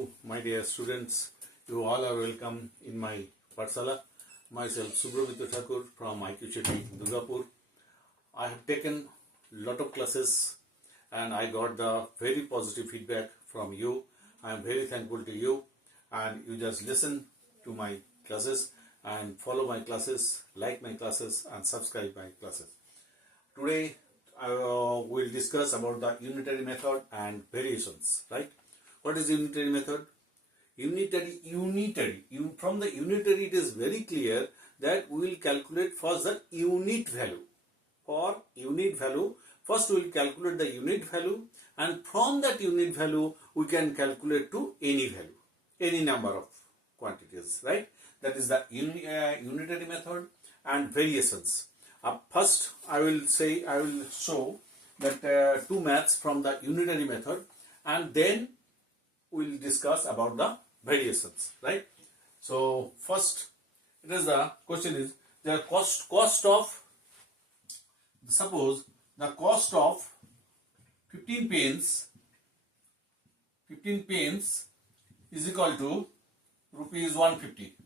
you, my dear students. You all are welcome in my Patsala. Myself, Subramito Thakur from IQCT Durgapur. I have taken lot of classes and I got the very positive feedback from you. I am very thankful to you, and you just listen to my classes and follow my classes, like my classes and subscribe my classes. Today I will discuss about the unitary method and variations, right? What is unitary method? From the unitary it is very clear that we will calculate first the unit value. For unit value, first we will calculate the unit value, and from that unit value we can calculate to any value, any number of quantities, right? That is the unitary method and variations. First I will show that two maths from the unitary method, and then we will discuss about the variations, right? So first, it is the question is the cost of, suppose the cost of 15 pence is equal to rupees 150.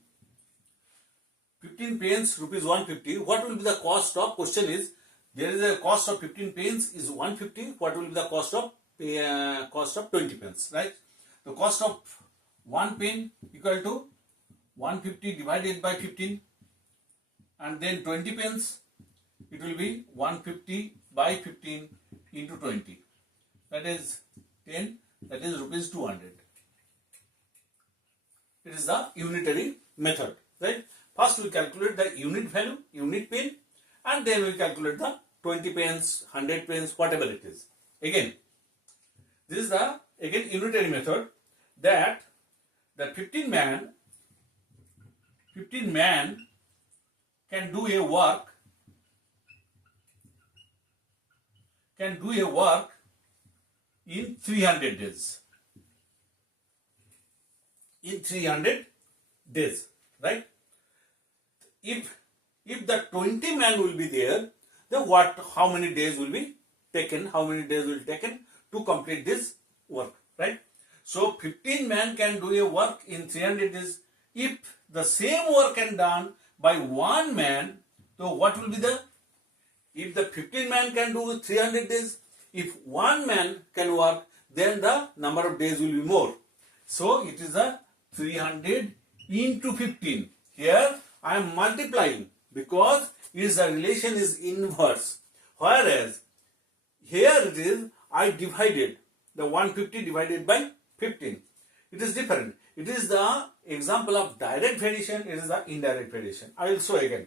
15 pence rupees 150. What will be the cost of? Question is, there is a cost of 15 pence is 150. What will be the cost of 20 pence, right? The cost of 1 pen equal to 150 divided by 15, and then 20 pence, it will be 150 by 15 into 20. That is 10, that is rupees 200. It is the unitary method, right? First we calculate the unit value, unit pen, and then we calculate the 20 pence, 100 pence, whatever it is. Again, this is the unitary method, that the 15 man can do a work in 300 days. In 300 days, right? If the 20 man will be there, then how many days will be taken? How many days will be taken to complete this work, right? So 15 man can do a work in 300 days. If the same work can done by one man, so what will be if the 15 man can do 300 days, if one man can work, then the number of days will be more. So it is a 300 into 15. Here I am multiplying because the relation is inverse. Whereas here it is, I divided the 150 divided by 15. It is different. It is the example of direct variation, it is the indirect variation. I will show again.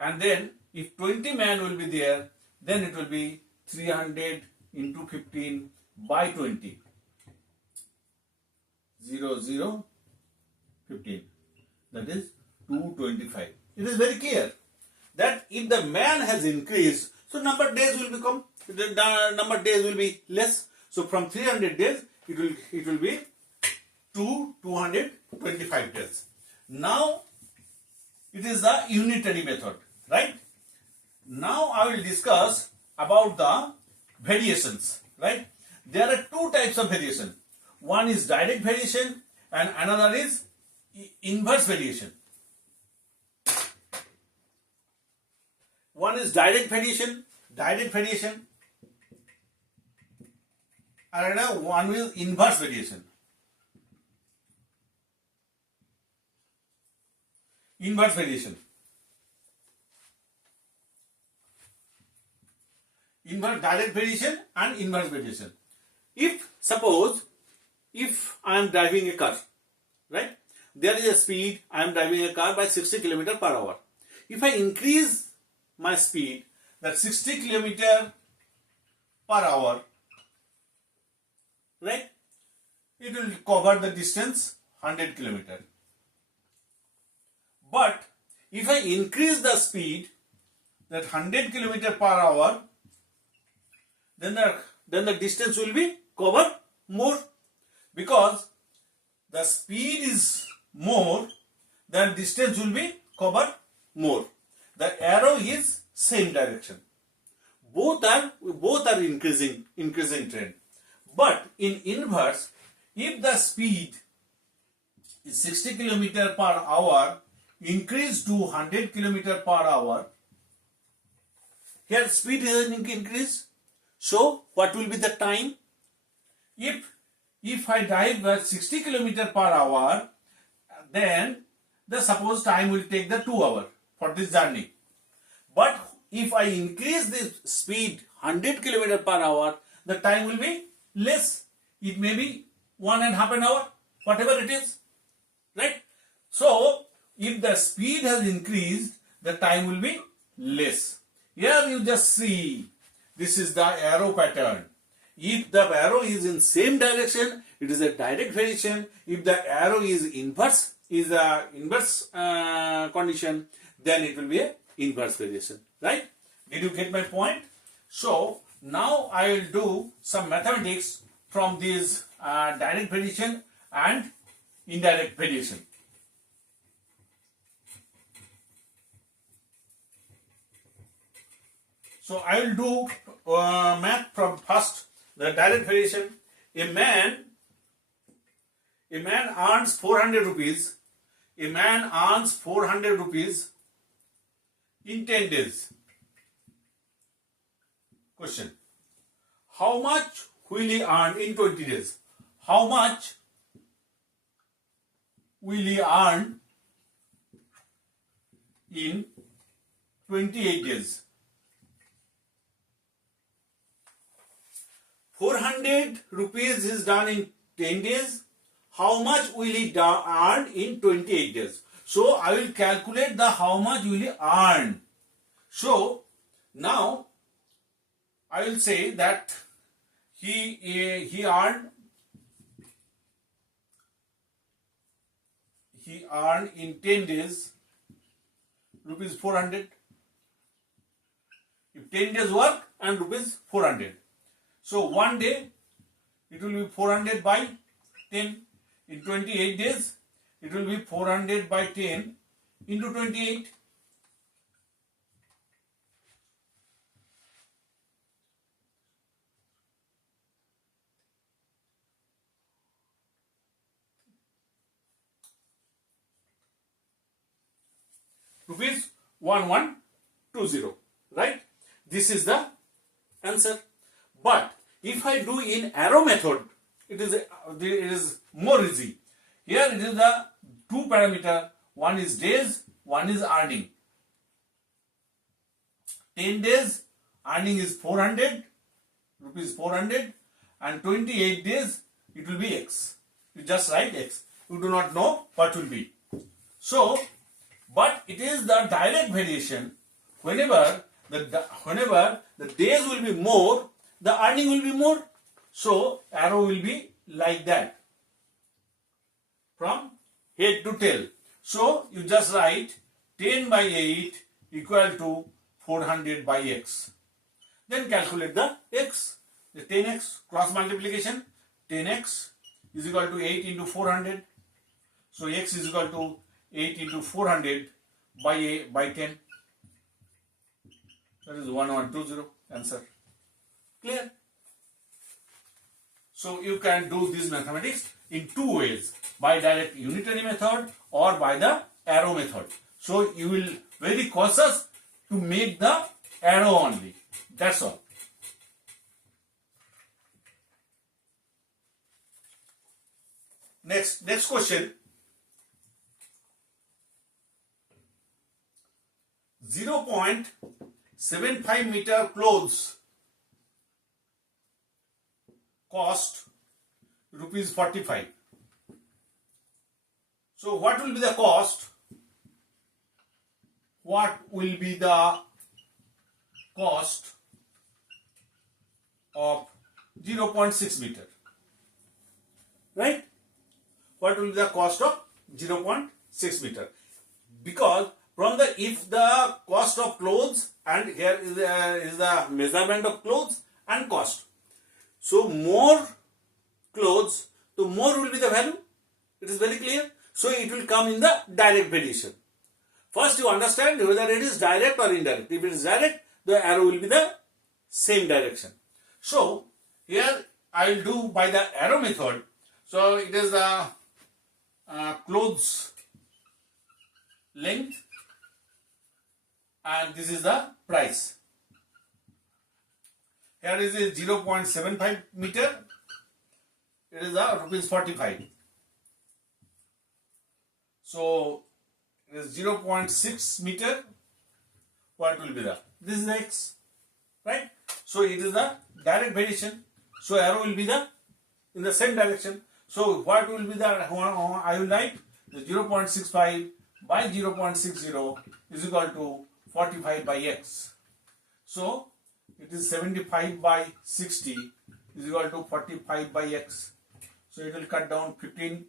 And then if 20 man will be there, then it will be 300 into 15 by 20. 0, 0, 15. That is 225. It is very clear that if the man has increased, so number of days will become, the number of days will be less. So from 300 days, it will be 225 days. Now it is the unitary method, right? Now I will discuss about the variations, right? There are two types of variation. One is direct variation and another is inverse variation. One is direct variation, and another one is inverse variation. Inverse variation. Direct variation and inverse variation. Suppose I am driving a car, right? There is a speed, I am driving a car by 60 km per hour. If I increase my speed, that 60 km per hour, right? It will cover the distance 100 km. But if I increase the speed, that 100 km per hour, then the distance will be covered more, because the speed is more, then distance will be covered more. The arrow is same direction. Both are increasing trend. But in inverse, if the speed is 60 km per hour increased to 100 km per hour. Here speed is increased. So what will be the time? If I drive at 60 km per hour, then the supposed time will take the 2 hours for this journey. But if I increase the speed 100 km per hour, the time will be less. It may be 1.5 an hour, whatever it is, right? So if the speed has increased, the time will be less. Here you just see, this is the arrow pattern. If the arrow is in same direction, it is a direct variation. If the arrow is inverse, condition, then it will be a inverse variation, right? Did you get my point? So now I will do some mathematics from this direct variation and indirect variation. So I will do math from first the direct variation. A man earns 400 rupees. A man earns 400 rupees in 10 days. Question: how much will he earn in 20 days? How much will he earn in 28 days? 400 rupees is done in 10 days. How much will he earn in 28 days? So I will calculate the how much will he earn. So now I will say that he earned in 10 days rupees 400. If 10 days work and rupees 400. So one day it will be 400 by 10. In 28 days it will be 400 by 10 into 28. Rupees 1120, right? This is the answer. But if I do in arrow method, it is more easy. Here it is the two parameter. One is days, one is earning. 10 days earning is 400 rupees 400, and 28 days it will be X. You just write X. You do not know what will be. So, but it is the direct variation. Whenever the days will be more, the earning will be more. So arrow will be like that from head to tail. So you just write 10 by 8 equal to 400 by X. Then calculate the X. The 10X cross multiplication. 10X is equal to 8 into 400. So X is equal to 8 into 400 by 10. That is 1120 answer. Clear? So you can do this mathematics in two ways, by direct unitary method or by the arrow method. So you will very cautious to make the arrow only. That's all. Next question. 0.75 meter clothes cost rupees 45. So what will be the cost? What will be the cost of 0.6 meter? Right? What will be the cost of 0.6 meter? Because from the, if the cost of clothes, and here is the measurement of clothes and cost. So more clothes, so more will be the value. It is very clear. So it will come in the direct variation. First you understand whether it is direct or indirect. If it is direct, the arrow will be the same direction. So here I will do by the arrow method. So it is the clothes length, and this is the price. Here is a 0.75 meter. It is a rupees 45. So it is 0.6 meter. What will be the? This is the x, right? So it is the direct variation. So arrow will be the in the same direction. So what will be the? I will write the 0.65 by 0.60 is equal to 45 by x. So it is 75 by 60 is equal to 45 by x. So it will cut down 15.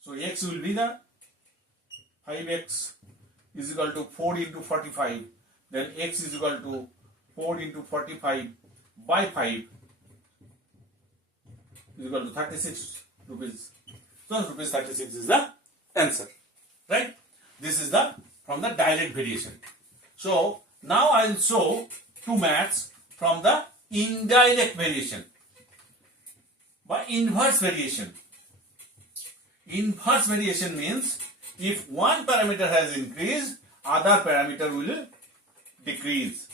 So x will be the 5x is equal to 4 into 45. Then x is equal to 4 into 45 by 5 is equal to 36 rupees. So rupees 36 is the answer. Right? This is the from the direct variation. So now I will show two maths from the indirect variation. By inverse variation. Inverse variation means if one parameter has increased, other parameter will decrease.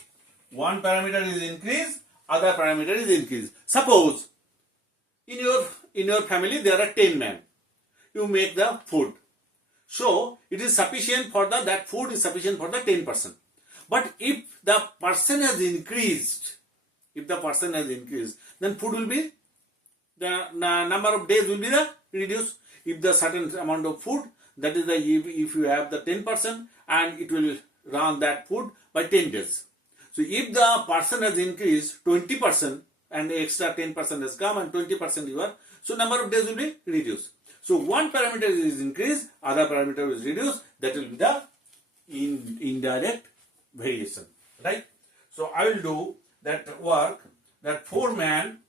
One parameter is increased, other parameter is increased. Suppose in your family there are 10 men. You make the food. So it is sufficient for that food is sufficient for the 10 person. But if the person has increased, then food will be the number of days will be the reduced. If the certain amount of food, that is the if you have the 10% and it will run that food by 10 days. So if the person has increased 20% and the extra 10% has come and 20% you are, so number of days will be reduced. So one parameter is increased, other parameter is reduced. That will be the indirect variation, right? So I will do that work that four men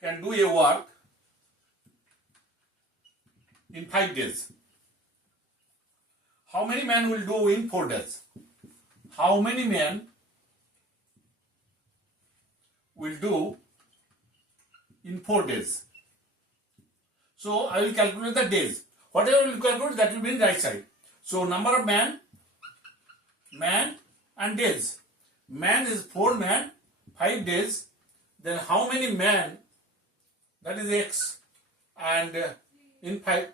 can do a work in 5 days. How many men will do in 4 days? How many men will do in 4 days? So I will calculate the days. Whatever I will calculate, that will be in right side. So number of man and days. Man is 4 men, 5 days. Then how many men? That is x. And in 5,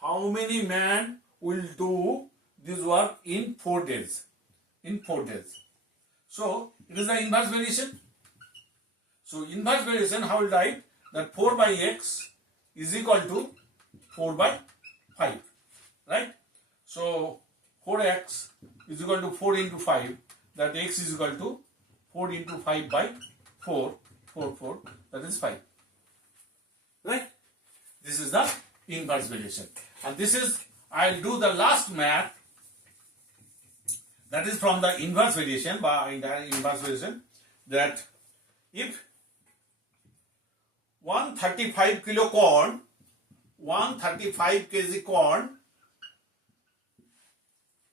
how many men will do this work in 4 days? In 4 days. So it is the inverse variation. So inverse variation, how will write that 4 by x is equal to 4 by 5, right? So 4x is equal to 4 into 5, that x is equal to 4 into 5 by 4, that is 5, right? This is the inverse variation. And this is, I will do the last math, that is from the inverse variation, by inverse variation, that if 135 kilo corn, 135 kg corn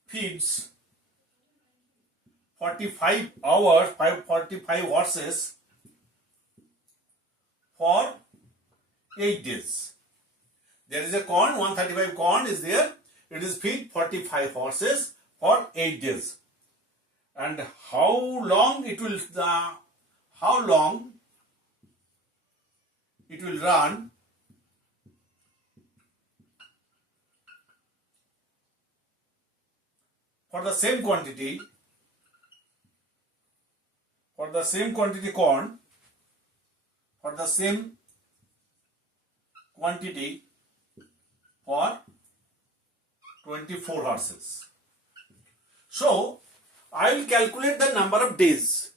feeds 45 hours, 45 horses for 8 days. There is a corn, 135 corn is there. It is feed 45 horses for 8 days. And how long it will run for the same quantity corn, for the same quantity for 24 horses. So I will calculate the number of days.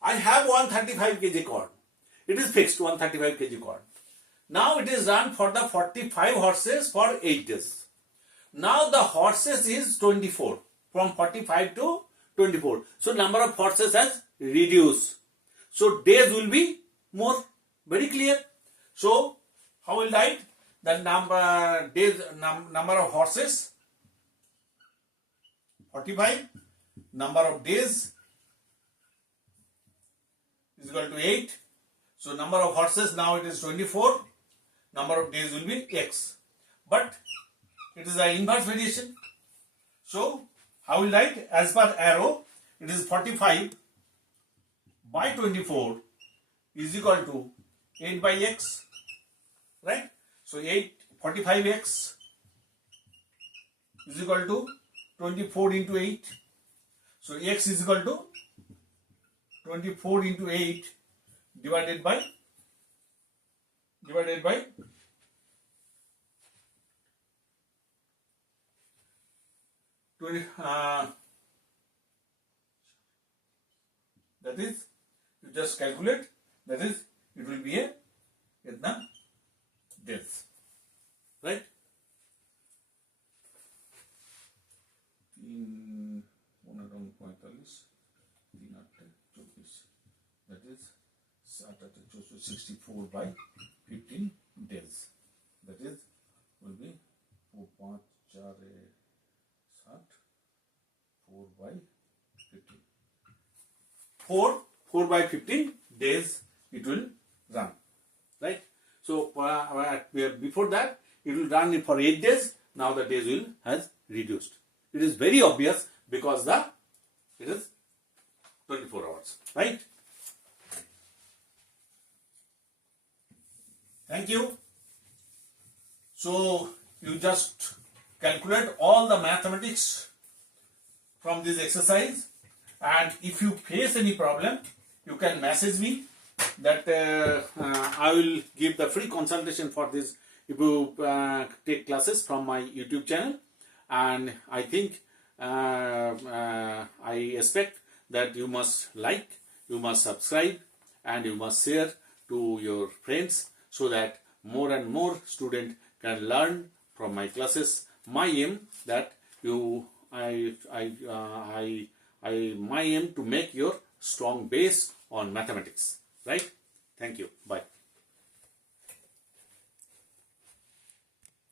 I have 135 kg corn. It is fixed 135 kg corn. Now it is run for the 45 horses for 8 days. Now the horses is 24, from 45 to 24. So number of horses has reduced. So days will be more, very clear. So How will write the number of horses 45, number of days is equal to 8. So number of horses now it is 24, number of days will be x. But it is an inverse variation. So how will write? As per arrow, it is 45 by 24 is equal to 8 by x, right? So 45x is equal to 24 into 8. So x is equal to 24 into 8 divided by 20, that is, you just calculate, that is, it will be a itna days, right? that is 64 by 15 days, that is will be 4 by 15. 4 by 15 days it will run, right? So before that it will run for 8 days. Now the days has reduced. It is very obvious because it is 24 hours, right? Thank you. So you just calculate all the mathematics from this exercise, and if you face any problem, you can message me that I will give the free consultation for this if you take classes from my YouTube channel. And I think I expect that you must like, you must subscribe, and you must share to your friends so that more and more students can learn from my classes. My aim that my aim to make your strong base on mathematics, right? Thank you. Bye.